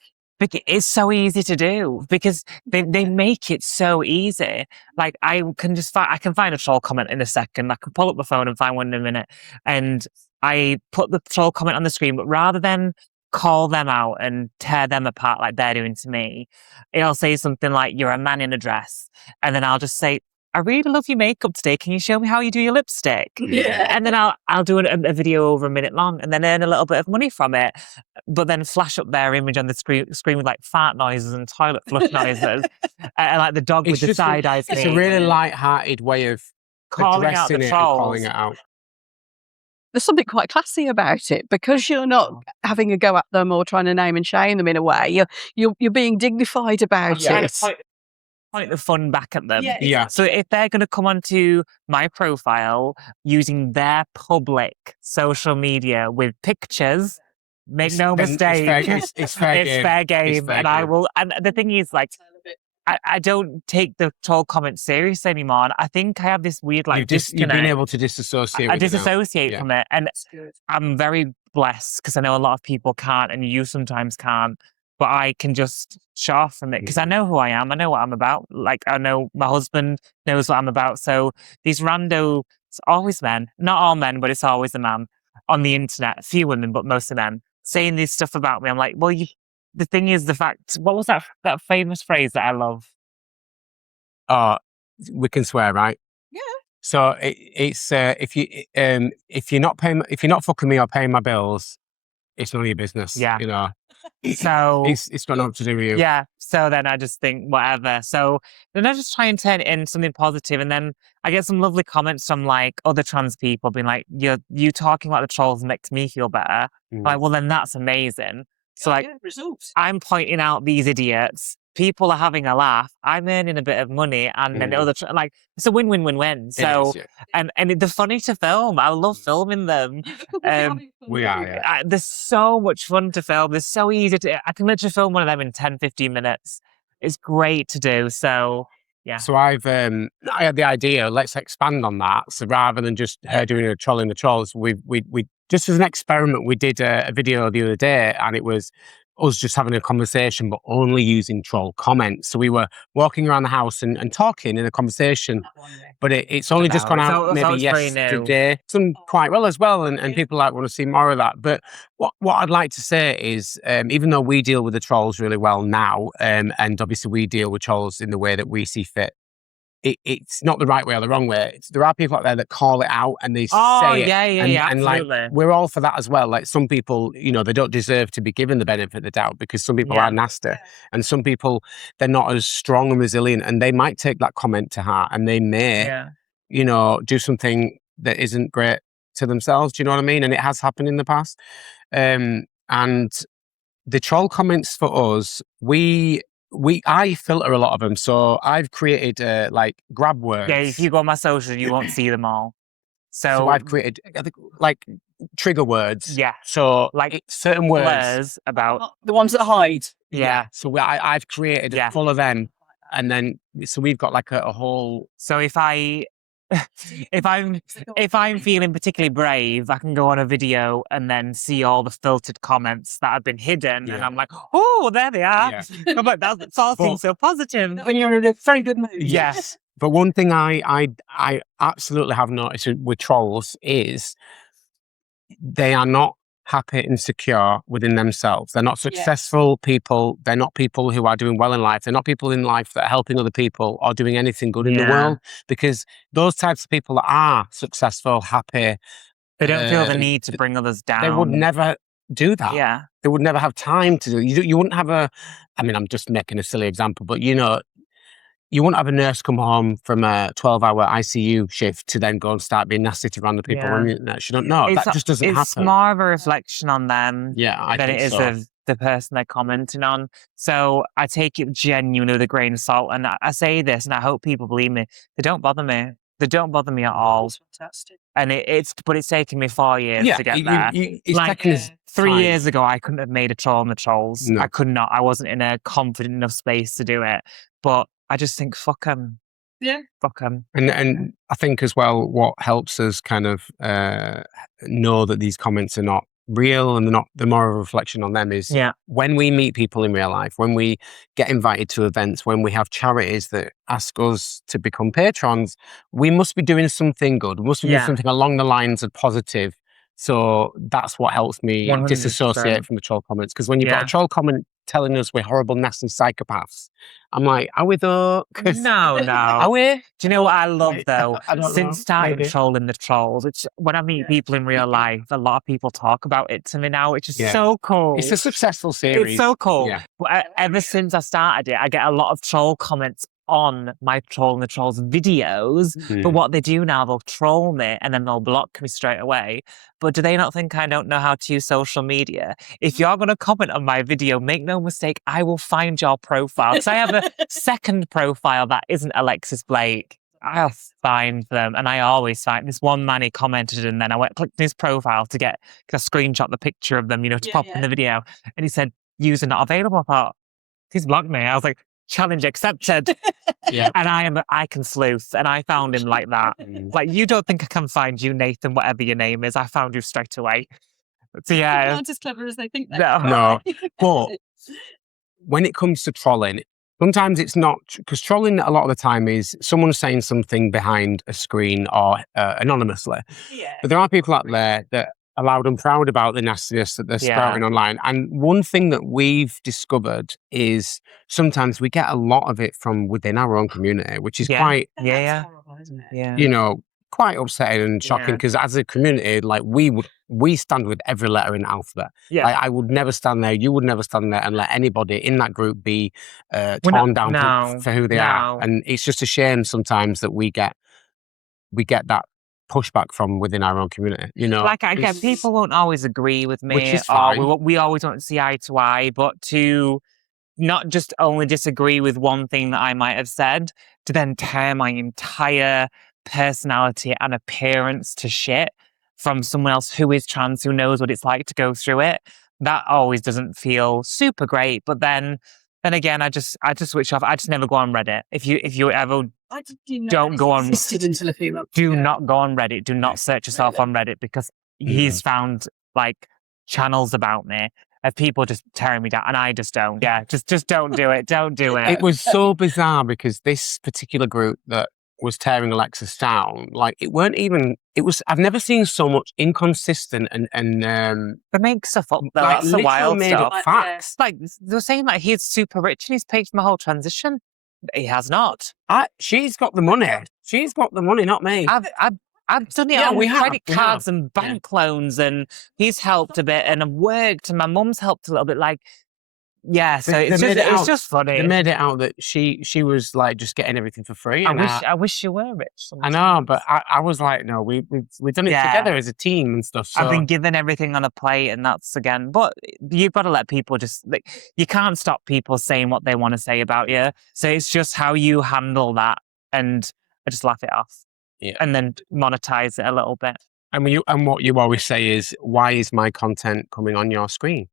It's so easy to do because they make it so easy. Like, I can find a troll comment in a second. I can pull up my phone and find one in a minute. And I put the troll comment on the screen, but rather than call them out and tear them apart like they're doing to me. It'll say something like, "You're a man in a dress." And then I'll just say, "I really love your makeup today. Can you show me how you do your lipstick?" And then I'll do a video over a minute long and then earn a little bit of money from it. But then flash up their image on the screen with like fart noises and toilet flush noises. And like the dog with the side eyes. It's a really light-hearted way of calling out the addressing it and trolls. calling it out. There's something quite classy about it because you're not having a go at them or trying to name and shame them in a way. You're being dignified about it. Point the fun back at them. Yeah. So if they're going to come onto my profile using their public social media with pictures, make no mistake, it's fair game. And I will. And the thing is, like, I don't take the troll comments serious anymore. And I think I have this weird disconnect. You've been able to disassociate. I disassociate from it, and I'm very blessed because I know a lot of people can't, and you sometimes can't. But I can just shut off from it because I know who I am. I know what I'm about. Like, I know my husband knows what I'm about. So these rando, it's always men, not all men, but it's always a man on the internet. A few women, but most of men saying this stuff about me. I'm like, well, the thing is, the fact. What was that famous phrase that I love? We can swear, right? Yeah. So it's if you're not fucking me or paying my bills, it's none of your business. Yeah. You know. So it's got nothing to do with you. Yeah. So then I just think whatever. So then I just try and turn it into something positive, and then I get some lovely comments from like other trans people being like, "You talking about the trolls makes me feel better." Like, well, then that's amazing. So I'm pointing out these idiots. People are having a laugh. I'm earning a bit of money, and then like it's a win-win-win-win. So and they're funny to film. I love filming them. We are. Yeah. There's so much fun to film. They're so easy to. I can literally film one of them in 10, 15 minutes. It's great to do. So yeah. So I had the idea. Let's expand on that. So rather than just her doing a trolling the trolls, we just as an experiment, we did a video the other day, and it was us just having a conversation, but only using troll comments. So we were walking around the house and talking in a conversation, but it's only just gone out maybe yesterday. It's done quite well as well, and people want to see more of that. But what I'd like to say is, even though we deal with the trolls really well now, and obviously we deal with trolls in the way that we see fit, it's not the right way or the wrong way. There are people out there that call it out and they say it. And like, we're all for that as well. Like some people, they don't deserve to be given the benefit of the doubt because some people are nasty and some people, they're not as strong and resilient and they might take that comment to heart and they may, do something that isn't great to themselves. Do you know what I mean? And it has happened in the past. And the troll comments for us, I filter a lot of them, so I've created grab words. Yeah, if you go on my social, you won't see them all. So I've created trigger words. Yeah. So certain words about the ones that hide. Yeah. So I've created full of them, and then so we've got like a whole. So if I'm feeling particularly brave, I can go on a video and then see all the filtered comments that have been hidden, and I'm like, oh, there they are. Yeah. I'm like, that's all seems so positive. When you're in a very good mood. Yes. But one thing I absolutely have noticed with trolls is they are not happy and secure within themselves. They're not successful people. They're not people who are doing well in life. They're not people in life that are helping other people or doing anything good in the world, because those types of people that are successful, happy, they don't feel the need to bring others down. They would never do that. Yeah. They would never have time to do it. You wouldn't have I'm just making a silly example, but you wouldn't have a nurse come home from a 12-hour ICU shift to then go and start being nasty to random people on the internet. She don't know. That just doesn't happen. It's more of a reflection on them than it is of the person they're commenting on. So I take it genuinely with a grain of salt. And I say this, and I hope people believe me. They don't bother me. They don't bother me at all. Fantastic. And it's taken me 4 years to get there. It's taken us 3 years ago, I couldn't have made a troll on the trolls. No. I could not. I wasn't in a confident enough space to do it. But I just think, fuck them. Yeah. Fuck them. And I think as well, what helps us kind of know that these comments are not real and they're more of a reflection on them is when we meet people in real life, when we get invited to events, when we have charities that ask us to become patrons, we must be doing something good. We must be doing something along the lines of positive So that's what helps me 100%. disassociate from the troll comments. Because when you've got a troll comment telling us we're horrible, nasty psychopaths, I'm like, are we though? No. Are we? Do you know what I love though? I don't Since know. starting Maybe. trolling the trolls, it's when I meet people in real life, a lot of people talk about it to me now, which is so cool. It's a successful series. It's so cool. Yeah. But ever since I started it, I get a lot of troll comments on my Trolling the Trolls videos. But what they do now, they'll troll me and then they'll block me straight away. But do they not think I don't know how to use social media? If you're going to comment on my video, make no mistake, I will find your profile. Because I have a second profile that isn't Alexis Blake. I'll find them. And I always find this one man, he commented, and then I clicked his profile to get a screenshot the picture of them, to pop in the video. And he said, user not available. I thought, he's blocked me. I was like, challenge accepted. And I can sleuth, and I found him like that. Like, you don't think I can find you, Nathan, whatever your name is. I found you straight away. So They aren't as clever as they think they No. But when it comes to trolling, sometimes it's not, because trolling a lot of the time is someone saying something behind a screen or anonymously. But there are people out there that are loud and proud about the nastiness that they're spouting online. And one thing that we've discovered is sometimes we get a lot of it from within our own community, which is quite, That's horrible, isn't it? quite upsetting and shocking, because as a community, like we stand with every letter in the alphabet. Like, I would never stand there, you would never stand there and let anybody in that group be torn down for who they are. And it's just a shame sometimes that we get that pushback from within our own community. Like, I get people won't always agree with me, which is fine. We always don't see eye to eye, but to not just only disagree with one thing that I might have said, to then tear my entire personality and appearance to shit from someone else who is trans, who knows what it's like to go through it. That always doesn't feel super great. But then again, I just switch off. I just never go on Reddit. If you ever don't go on, until a few months do not go on Reddit. Do not search yourself on Reddit, because he's found like channels about me of people just tearing me down, and I just don't. Yeah, just don't do it. Don't do it. It was so bizarre, because this particular group that was tearing Alexis down, like, I've never seen so much inconsistent and they make stuff up though. like, That's the wild made stuff. up facts. Like, they're saying that he's super rich and he's paid for my whole transition. He has not. She's got the money. She's got the money, not me. I've done it on credit cards and bank loans, and he's helped a bit, and I've worked, and my mum's helped a little bit. Like, so it's just funny. They made it out that she was like just getting everything for free. I wish you were rich sometimes. I know, but I was like, no, we've done it together as a team and stuff. So. I've been given everything on a plate, and that's again. But you've got to let people you can't stop people saying what they want to say about you. So it's just how you handle that, and I just laugh it off. And then monetize it a little bit. And what you always say is, why is my content coming on your screen?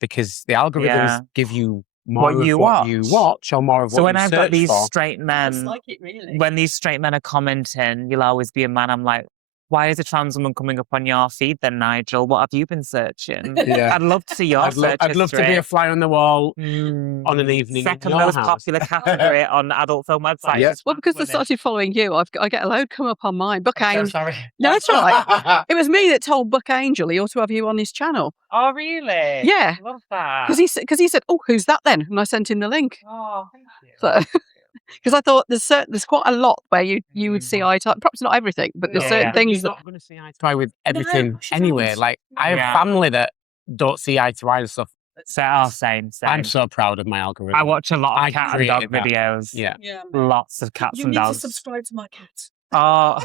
Because the algorithms give you more of what you watch, or more of what you search for. So when I've got these straight men, like it, really. When these straight men are commenting, you'll always be a man. I'm like, why is a trans woman coming up on your feed then, Nigel? What have you been searching? I'd love to see your search I'd love to be a fly on the wall on an evening. Second most popular category on adult film websites. Yes. Well, because I started following you, I get a load come up on mine. Book Angel. Sorry. No, it's all right. It was me that told Buck Angel he ought to have you on his channel. Oh, really? Yeah. Love that. Because he said, oh, who's that then? And I sent him the link. Oh, thank you. So, because I thought there's quite a lot where you would see eye to eye. Perhaps not everything, but there's certain things You're not going to see eye to eye with everything anyway. Like, I have family that don't see eye to eye and stuff. Same. I'm so proud of my algorithm. I watch a lot of cat and dog videos. Yeah. Lots of cats and dogs. You need to subscribe to my cat. Oh,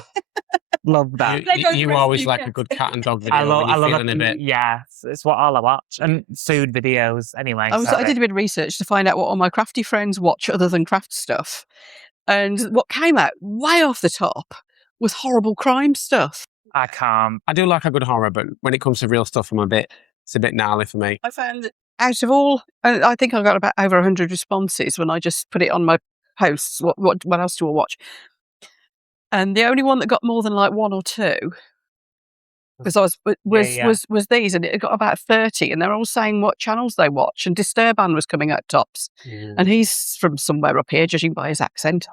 love that. You always like a good cat and dog video. I love it. Yeah, it's what all I watch. And food videos, anyway. I did a bit of research to find out what all my crafty friends watch other than craft stuff. And what came out way off the top was horrible crime stuff. I can't. I do like a good horror, but when it comes to real stuff, it's a bit gnarly for me. I found that out of all, I think I got about over 100 responses when I just put it on my posts. What else do I watch? And the only one that got more than like one or two, because was these, and it got about 30, and they're all saying what channels they watch. And Disturban was coming out tops, and he's from somewhere up here, judging by his accent.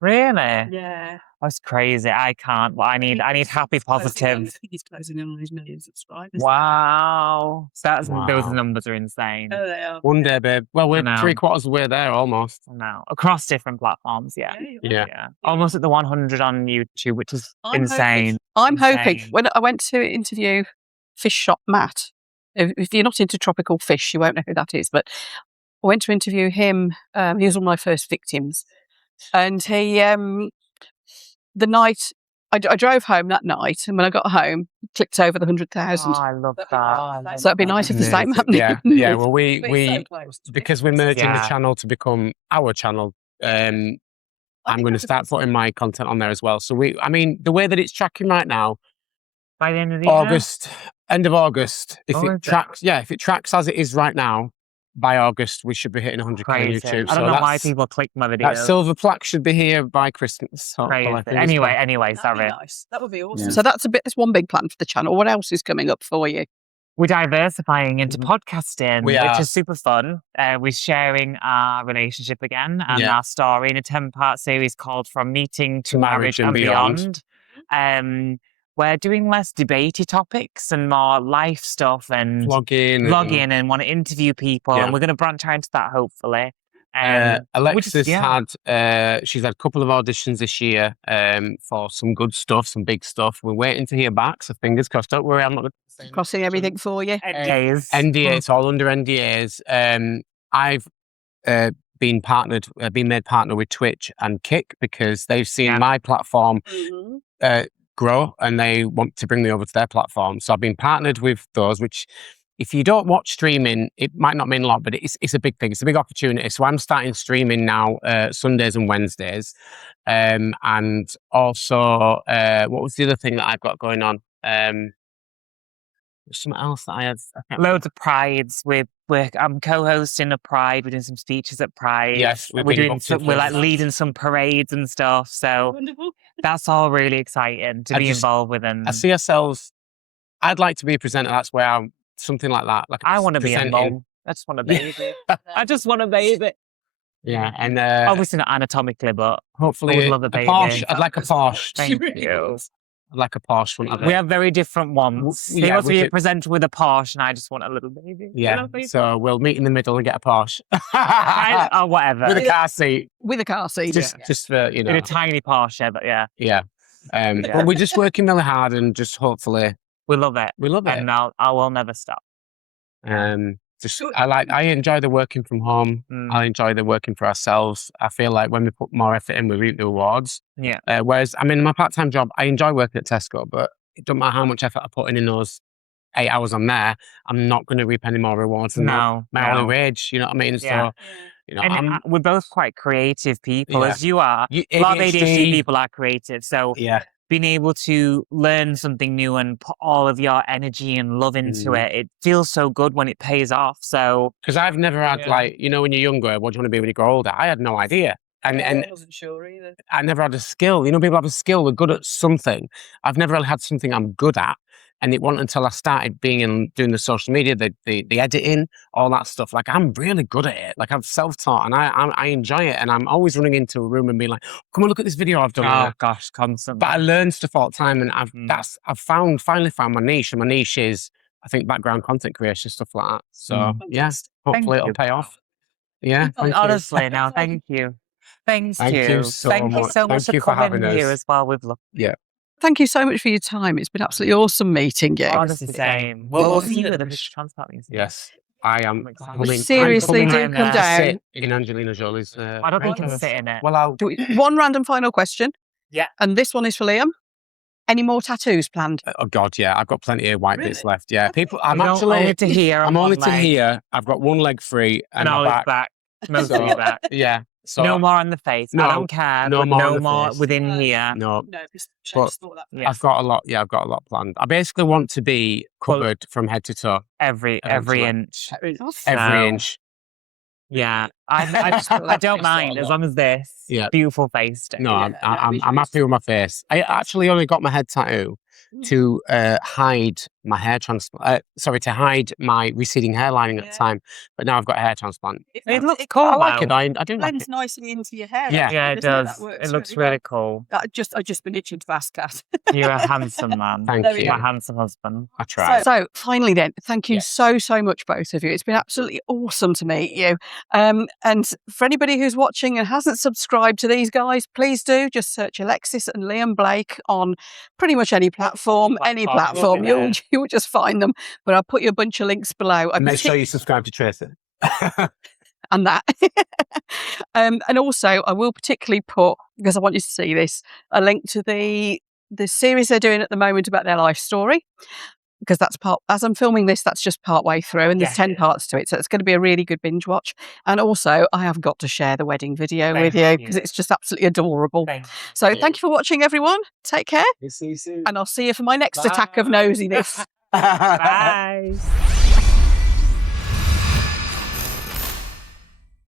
Really? Yeah. That's crazy. I can't. Well, I need happy, positive. He's closing in on his million subscribers. Wow. Those Wow. numbers are insane. Oh, they are. One day, babe. Well, we're know. 3/4 of the way there almost. No, across different platforms. Yeah. Yeah. Almost at the 100 on YouTube, which is I'm insane. I'm hoping. Insane. When I went to interview Fish Shop Matt, if you're not into tropical fish, you won't know who that is, but I went to interview him. He was one of my first victims. And he, the night, I drove home that night, and when I got home, clicked over the 100,000. Oh, I love that. So it'd be nice if the same happened. Yeah. Well, we because we're merging the Yeah. channel to become our channel. I'm going to start putting my content on there as well. So I mean, the way that it's tracking right now, By the end of the year? end of August, if Oh, is it it? tracks, if it tracks as it is right now, by August we should be hitting 100K on Crazy. YouTube. I don't know why people click my videos. That silver plaque should be here by Christmas. Crazy. Anyway, sorry. Nice. That would be awesome. So that's one big plan for the channel. What else is coming up for you? We're diversifying into podcasting, We are. which is super fun. We're sharing our relationship again and Yeah. our story in a 10-part series called From Meeting to Marriage and Beyond. We're doing less debatey topics and more life stuff and vlogging and want to interview people. Yeah. And we're going to branch out into that, hopefully. Alexis she's had a couple of auditions this year for some good stuff, some big stuff. We're waiting to hear back, so fingers crossed. Don't worry, I'm not Crossing everything for you. NDAs. It's all under NDAs. I've been made partner with Twitch and Kick because they've seen my platform grow and they want to bring me over to their platform. So I've been partnered with those, which if you don't watch streaming, it might not mean a lot, but it's a big thing. It's a big opportunity. So I'm starting streaming now Sundays and Wednesdays. And also, what was the other thing that I've got going on? Something else that I had. Loads of prides. I'm co-hosting a pride. We're doing some speeches at pride. Yes, we're like leading some parades and stuff. So Wonderful. that's all really exciting to be involved with. And I see ourselves. I'd like to be a presenter. That's where I'm something like that. Like I want to be a mom. I just want to bathe it. I just want to bathe it. Yeah, and obviously not anatomically, but hopefully I would love a baby. Porsche. I'd like a Porsche. Thank you. I'd like a Porsche one. We have very different ones. He wants to be a presenter with a Porsche, and I just want a little baby. Yeah, so we'll meet in the middle and get a Porsche. Or whatever. With a car seat. With a car seat. Just for, In a tiny Porsche, but yeah. Yeah. But we're just working really hard and just hopefully... We love it. We love it. And I will never stop. I enjoy the working from home. I enjoy the working for ourselves. I feel like when we put more effort in, we reap the rewards. Yeah. Whereas, I mean, my part-time job, I enjoy working at Tesco, but it doesn't matter how much effort I put in those 8 hours on there, I'm not going to reap any more rewards than my hourly wage. You know what I mean? Yeah. So, you know, we're both quite creative people, as you are. A lot of ADHD people are creative. So being able to learn something new and put all of your energy and love into it feels so good when it pays off. So because I've never had like, you know, when you're younger, what do you want to be when you grow older? I had no idea. And I wasn't sure either. I never had a skill. You know, people have a skill, they're good at something. I've never really had something I'm good at. And it wasn't until I started doing the social media, the editing, all that stuff. Like, I'm really good at it. Like, I'm self-taught and I enjoy it. And I'm always running into a room and being like, come on, look at this video I've done. Oh gosh, constantly. But I learn stuff all the time, and I've finally found my niche. And my niche is, I think, background content creation, stuff like that. So hopefully it'll pay off. Yeah. Honestly, now thank you. Thank you so much for coming here as well. We've loved Yeah. Thank you so much for your time. It's been absolutely awesome meeting you. Honestly, same. We'll see you at the Fish Transport Museum. Yes, I am. Seriously, do come down. In Angelina Jolie's. I don't think you can sit in it. Well, I'll do one random final question. Yeah. And this one is for Liam. Any more tattoos planned? Oh God, yeah. I've got plenty of white bits left. Yeah, people. I'm only to here. I'm only to here. I've got one leg free and my back. Mostly back. Yeah. So, no more on the face. I don't care. No more within here. No. I've got a lot. Yeah, I've got a lot planned. I basically want to be covered from head to toe. Every inch. Every inch. Yeah, I don't mind as long as this beautiful face. No, I'm happy with my face. I actually only got my head tattoo to hide my hair transplant. Sorry, to hide my receding hairlining at the time. But now I've got a hair transplant. It looks cool. I like it. I do like blends it. nicely into your hair. Yeah. Yeah, it doesn't does. That It works looks really really cool. I've just been itching to ask Kat. You're a handsome man. Thank There we you. go. My handsome husband. I try. So finally then, thank you Yeah. so much, both of you. It's been absolutely awesome to meet you. And for anybody who's watching and hasn't subscribed to these guys, please do. Just search Alexis and Liam Blake on pretty much any platform, Yeah. you'll just find them. But I'll put you a bunch of links below. And make sure you subscribe to Tracy. And that. And also, I will particularly put, because I want you to see this, a link to the series they're doing at the moment about their life story. Because that's as I'm filming this, that's just part way through, and there's 10 parts to it. So it's going to be a really good binge watch. And also, I have got to share the wedding video with you because it's just absolutely adorable. Thank you for watching, everyone. Take care. See you soon. And I'll see you for my next attack of nosiness. Bye.